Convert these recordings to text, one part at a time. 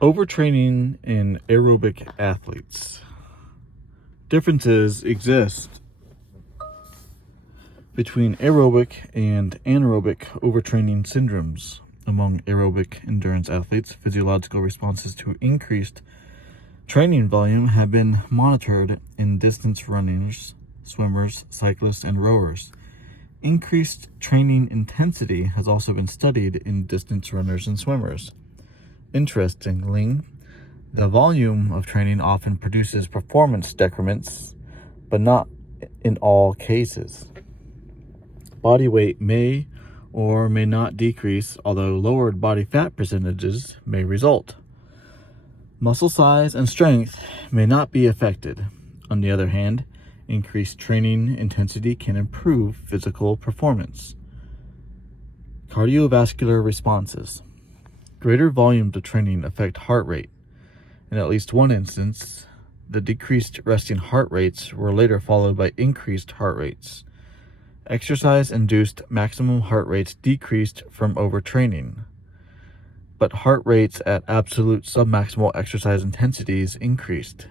Overtraining in aerobic athletes. Differences exist between aerobic and anaerobic overtraining syndromes. Among aerobic endurance athletes, physiological responses to increased training volume have been monitored in distance runners, swimmers, cyclists, and rowers. Increased training intensity has also been studied in distance runners and swimmers. Interestingly, the volume of training often produces performance decrements, but not in all cases. Body weight may or may not decrease, although lowered body fat percentages may result. Muscle size and strength may not be affected. On the other hand, increased training intensity can improve physical performance. Cardiovascular responses. Greater volumes of training affect heart rate. In at least one instance, the decreased resting heart rates were later followed by increased heart rates. Exercise-induced maximum heart rates decreased from overtraining, but heart rates at absolute submaximal exercise intensities increased.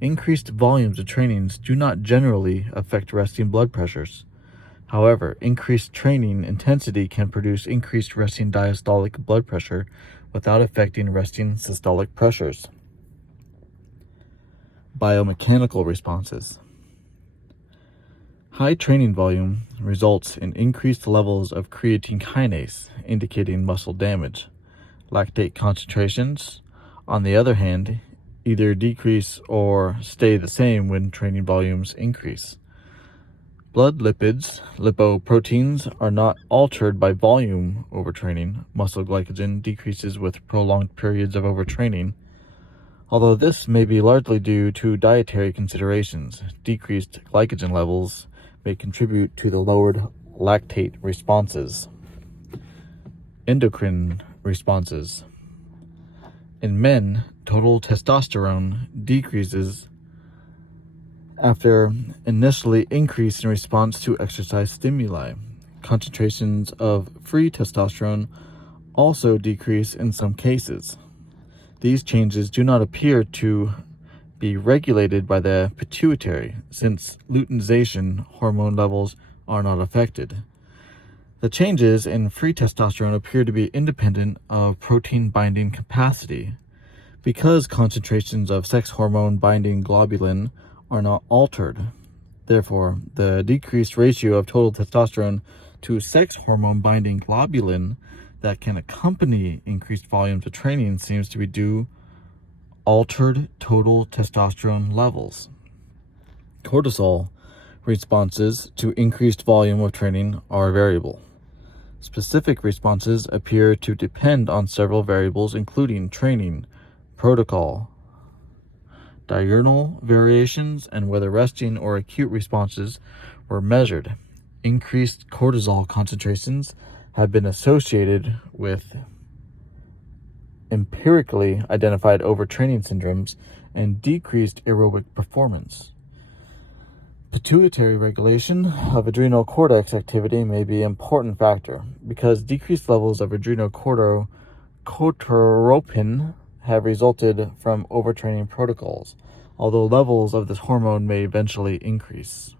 Increased volumes of trainings do not generally affect resting blood pressures. However, increased training intensity can produce increased resting diastolic blood pressure without affecting resting systolic pressures. Biomechanical responses. High training volume results in increased levels of creatine kinase, indicating muscle damage. Lactate concentrations, on the other hand, either decrease or stay the same when training volumes increase. Blood lipids, lipoproteins, are not altered by volume overtraining. Muscle glycogen decreases with prolonged periods of overtraining. Although this may be largely due to dietary considerations, decreased glycogen levels may contribute to the lowered lactate responses. Endocrine responses. In men, total testosterone decreases after initially increase in response to exercise stimuli. Concentrations of free testosterone also decrease in some cases. These changes do not appear to be regulated by the pituitary, since luteinization hormone levels are not affected. The changes in free testosterone appear to be independent of protein binding capacity. Because concentrations of sex hormone binding globulin are not altered, therefore, the decreased ratio of total testosterone to sex hormone binding globulin that can accompany increased volumes of training seems to be due altered total testosterone levels. Cortisol responses to increased volume of training are variable. Specific responses appear to depend on several variables, including training, protocol, diurnal variations, and whether resting or acute responses were measured. Increased cortisol concentrations have been associated with empirically identified overtraining syndromes and decreased aerobic performance. Pituitary regulation of adrenal cortex activity may be an important factor because decreased levels of adrenocorticotropic have resulted from overtraining protocols, although levels of this hormone may eventually increase.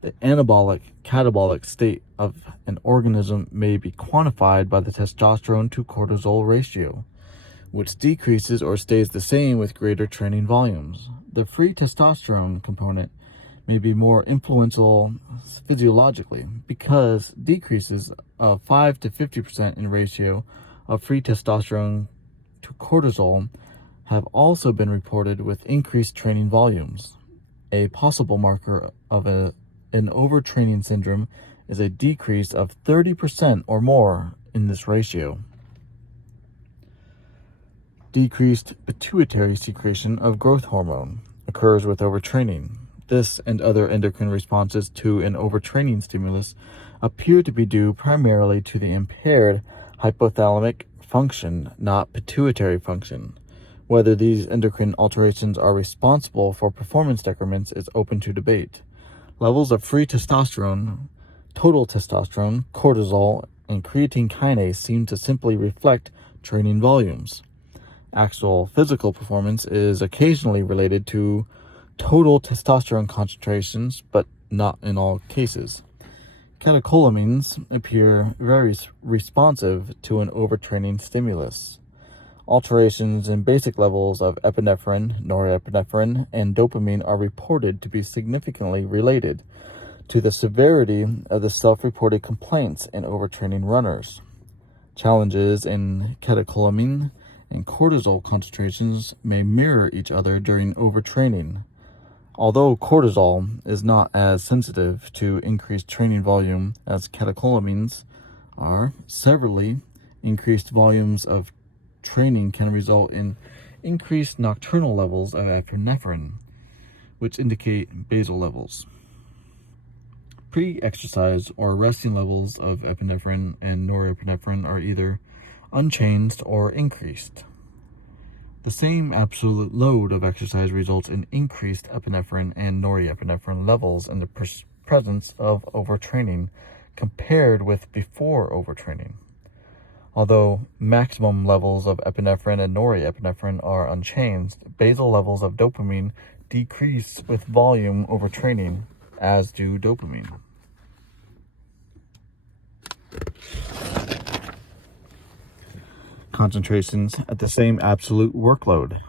The anabolic catabolic state of an organism may be quantified by the testosterone to cortisol ratio, which decreases or stays the same with greater training volumes. The free testosterone component may be more influential physiologically because decreases of 5 to 50% in ratio of free testosterone to cortisol have also been reported with increased training volumes. A possible marker of an overtraining syndrome is a decrease of 30% or more in this ratio. Decreased pituitary secretion of growth hormone occurs with overtraining. This and other endocrine responses to an overtraining stimulus appear to be due primarily to the impaired hypothalamic function, not pituitary function. Whether these endocrine alterations are responsible for performance decrements is open to debate. Levels of free testosterone, total testosterone, cortisol, and creatine kinase seem to simply reflect training volumes. Actual physical performance is occasionally related to total testosterone concentrations, but not in all cases. Catecholamines appear very responsive to an overtraining stimulus. Alterations in basic levels of epinephrine, norepinephrine, and dopamine are reported to be significantly related to the severity of the self-reported complaints in overtraining runners. Challenges in catecholamine and cortisol concentrations may mirror each other during overtraining. Although cortisol is not as sensitive to increased training volume as catecholamines are, severely increased volumes of training can result in increased nocturnal levels of epinephrine, which indicate basal levels. Pre-exercise or resting levels of epinephrine and norepinephrine are either unchanged or increased. The same absolute load of exercise results in increased epinephrine and norepinephrine levels in the presence of overtraining compared with before overtraining. Although maximum levels of epinephrine and norepinephrine are unchanged, basal levels of dopamine decrease with volume overtraining, as do dopamine. Concentrations at the same absolute workload.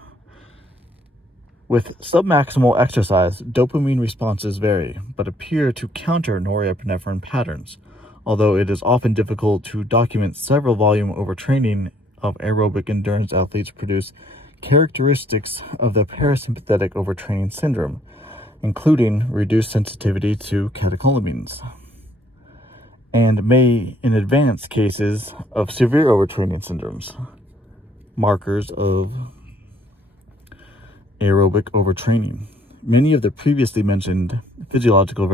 With submaximal exercise, dopamine responses vary, but appear to counter norepinephrine patterns, although it is often difficult to document several volume overtraining of aerobic endurance athletes produce characteristics of the parasympathetic overtraining syndrome, including reduced sensitivity to catecholamines, and may in advance cases of severe overtraining syndromes. Markers of aerobic overtraining. Many of the previously mentioned physiological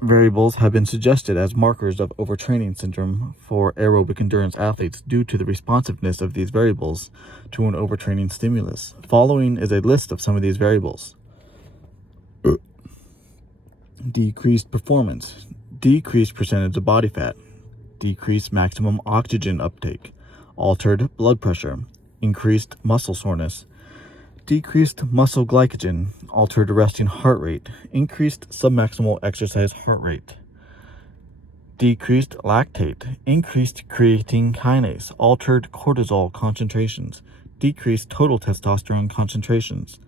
variables have been suggested as markers of overtraining syndrome for aerobic endurance athletes due to the responsiveness of these variables to an overtraining stimulus. Following is a list of some of these variables. Decreased performance, decreased percentage of body fat, decreased maximum oxygen uptake, altered blood pressure, increased muscle soreness, decreased muscle glycogen, altered resting heart rate, increased submaximal exercise heart rate, decreased lactate, increased creatine kinase, altered cortisol concentrations, decreased total testosterone concentrations,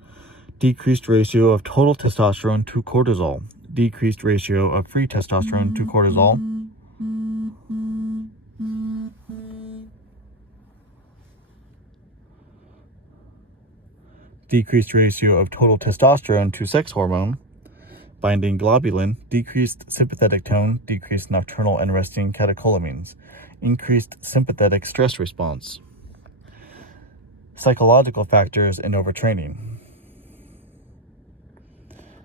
decreased ratio of total testosterone to cortisol, decreased ratio of free testosterone to cortisol, decreased ratio of total testosterone to sex hormone, binding globulin, decreased sympathetic tone, decreased nocturnal and resting catecholamines, increased sympathetic stress response. Psychological factors in overtraining.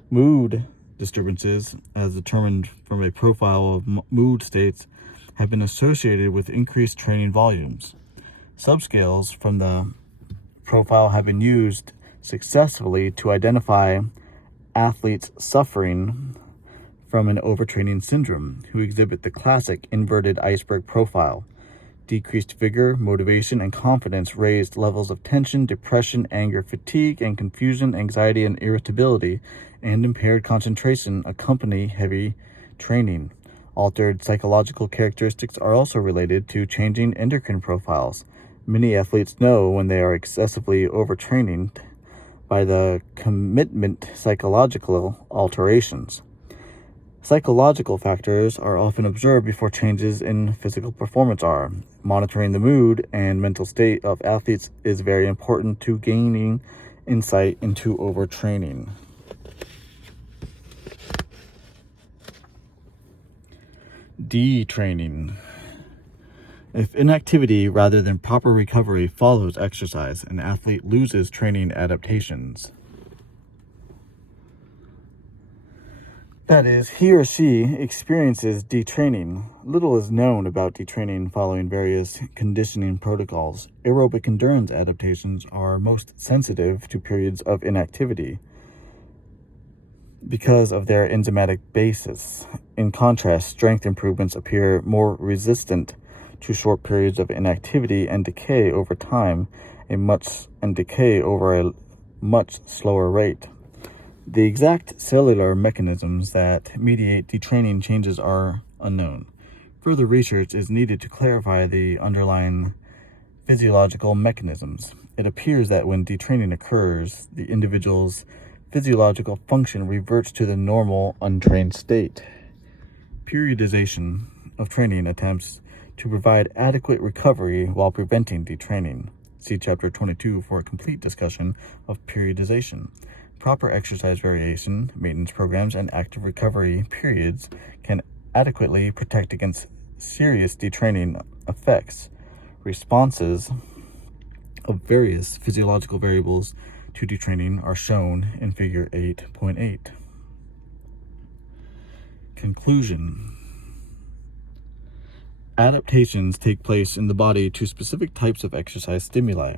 Mood disturbances, as determined from a profile of mood states, have been associated with increased training volumes. Subscales from the profile have been used successfully to identify athletes suffering from an overtraining syndrome who exhibit the classic inverted iceberg profile: decreased vigor, motivation, and confidence, raised levels of tension, depression, anger, fatigue, and confusion, anxiety, and irritability, and impaired concentration accompany heavy training. Altered psychological characteristics are also related to changing endocrine profiles. Many athletes know when they are excessively overtraining by the commitment psychological alterations. Psychological factors are often observed before changes in physical performance are. Monitoring the mood and mental state of athletes is very important to gaining insight into overtraining. Detraining. If inactivity rather than proper recovery follows exercise, an athlete loses training adaptations. That is, he or she experiences detraining. Little is known about detraining following various conditioning protocols. Aerobic endurance adaptations are most sensitive to periods of inactivity because of their enzymatic basis. In contrast, strength improvements appear more resistant to short periods of inactivity and decay over time, and decay over a much slower rate. The exact cellular mechanisms that mediate detraining changes are unknown. Further research is needed to clarify the underlying physiological mechanisms. It appears that when detraining occurs, the individual's physiological function reverts to the normal untrained state. Periodization of training attempts to provide adequate recovery while preventing detraining. See Chapter 22 for a complete discussion of periodization. Proper exercise variation, maintenance programs, and active recovery periods can adequately protect against serious detraining effects. Responses of various physiological variables to detraining are shown in Figure 8.8. Conclusion. Adaptations take place in the body to specific types of exercise stimuli.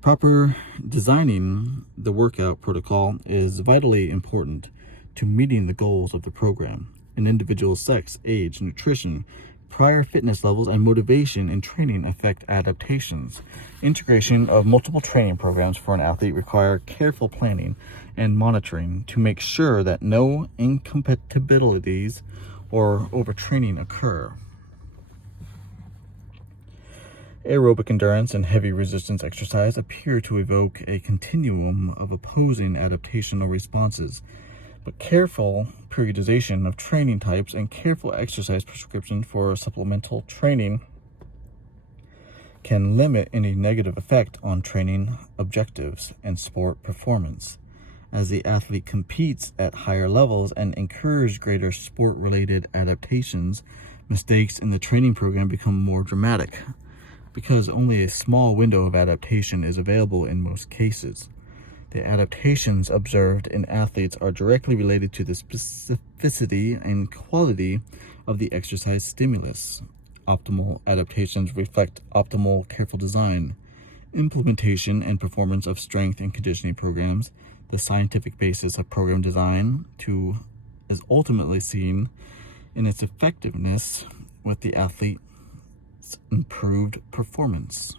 Proper designing the workout protocol is vitally important to meeting the goals of the program. An individual's sex, age, nutrition, prior fitness levels, and motivation in training affect adaptations. Integration of multiple training programs for an athlete require careful planning and monitoring to make sure that no incompatibilities or overtraining occur. Aerobic endurance and heavy resistance exercise appear to evoke a continuum of opposing adaptational responses, but careful periodization of training types and careful exercise prescription for supplemental training can limit any negative effect on training objectives and sport performance. As the athlete competes at higher levels and incurs greater sport-related adaptations, mistakes in the training program become more dramatic, because only a small window of adaptation is available in most cases. The adaptations observed in athletes are directly related to the specificity and quality of the exercise stimulus. Optimal adaptations reflect optimal, careful design, implementation, and performance of strength and conditioning programs. The scientific basis of program design is ultimately seen in its effectiveness with the athlete's improved performance.